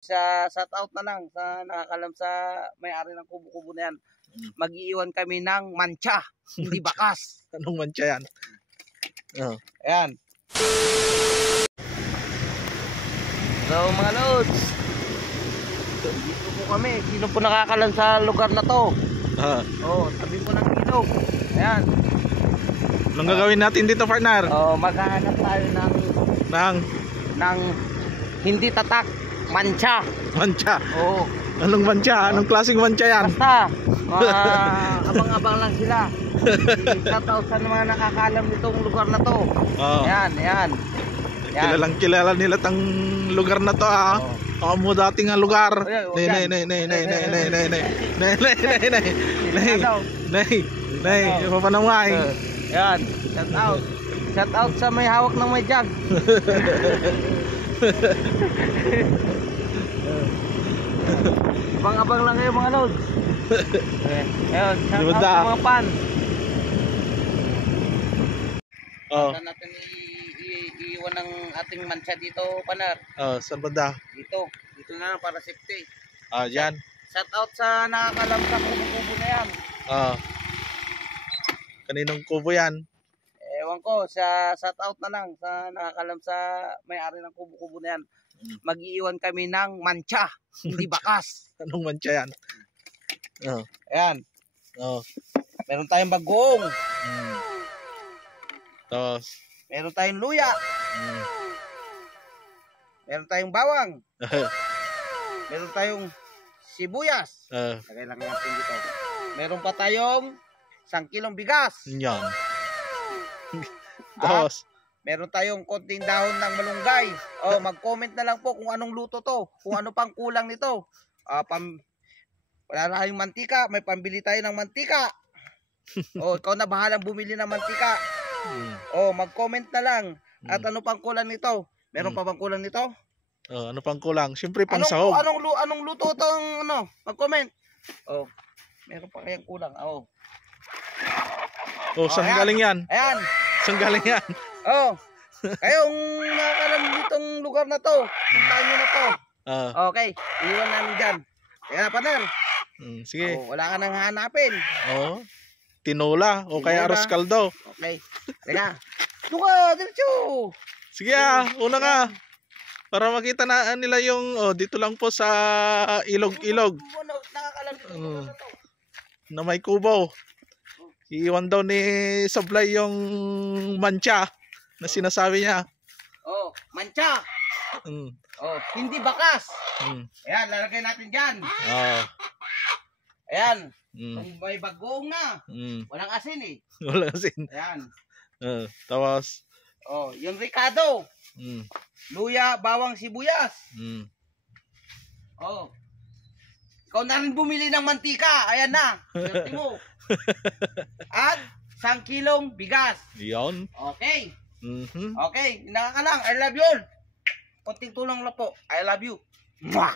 Shout out na lang sa nakakalam sa may-ari ng kubo-kubo na yan. Mag-iiwan kami ng mancha, hindi bakas. Anong mancha yan? Oh. Ayan. So mga lods, dito po kami. Sino po nakakalam sa lugar na to? Oh, tabi po ng ilog. Ayan. Anong gagawin natin dito, partner? Oh, maghahanap tayo ng hindi tatak, mancha. Mancha? Oo. Anong mancha? Anong klaseng mancha yan? Basta, abang-abang lang sila. Shout out sa mga nakakalam nitong lugar na to. Oh. Ayan. Kilalang kilala nila tang lugar na to ah. Oh, mo dating ang lugar. Nay. Iba pa nang ngay. Yan, shout out sa may hawak ng may jug. Abang-abang lang kayo mga lods. Ayun, shout out sa mga pan. Oh. Saan natin iiwan ng ating mancha dito, panar? Oh, saan banda? Dito na lang para safety. Ah, dyan. Shout out sa nakakalam sa kubo-kubo na yan. Ah. Kaninong kubo yan? Ewan ko, shout out na lang sa nakakalam sa may-ari ng kubo-kubo na yan. Mag-iiwan kami ng mancha, hindi bakas. Anong mancha yan? Oh. Ayan. Oh. Meron tayong bagong. Tapos Meron tayong luya. Meron tayong bawang. Meron tayong sibuyas. Lagay lang natin dito. Meron pa tayong 1 kilong bigas. Yan. Tapos meron tayong konting dahon ng malunggay. Oh, mag-comment na lang po kung anong luto to, kung ano pang kulang nito. Wala na tayong mantika, may pambili tayo ng mantika. Oh, ikaw na bahalang bumili ng mantika. Oh, mag-comment na lang. At ano pang kulang nito? Meron pa bang kulang nito? oh, ano pang kulang? Siyempre pang sahog. Anong luto tong ano? Mag-comment. Oh, meron pa kayang kulang. Oh. Oh, saan galing yan? Ayan. Saan galing yan? Oh. Kayong nakakalam ditong lugar na to. Puntahan nyo na to. Okay, iwan namin dyan. Kaya partner. Sige. Oh, wala ka nang hanapin. Oh. Tinola o kaya arroz caldo. Okay. Teka. Duka, diretso. Sige una nga. Para makita na nila yung dito lang po sa ilog-ilog. Nakakalam dito na to. Na may kubo. Iiwan daw ni Sablay yung mancha na sinasabi niya. Oh, mancha. Oh, hindi bakas. Ayan, lalagay natin dyan. Ayan. Kung may bagong na. Walang asin eh. Walang asin. Ayan. Tapos. Oh, yung ricado. Luya, bawang, sibuyas. Oh. Ikaw na rin bumili ng mantika. Ayan na. Swerte mo. At 1 kilong bigas. Yan. Okay. Mm-hmm. Okay, nakakalang. I love you all. Konting tulong lang po. I love you. Mwah!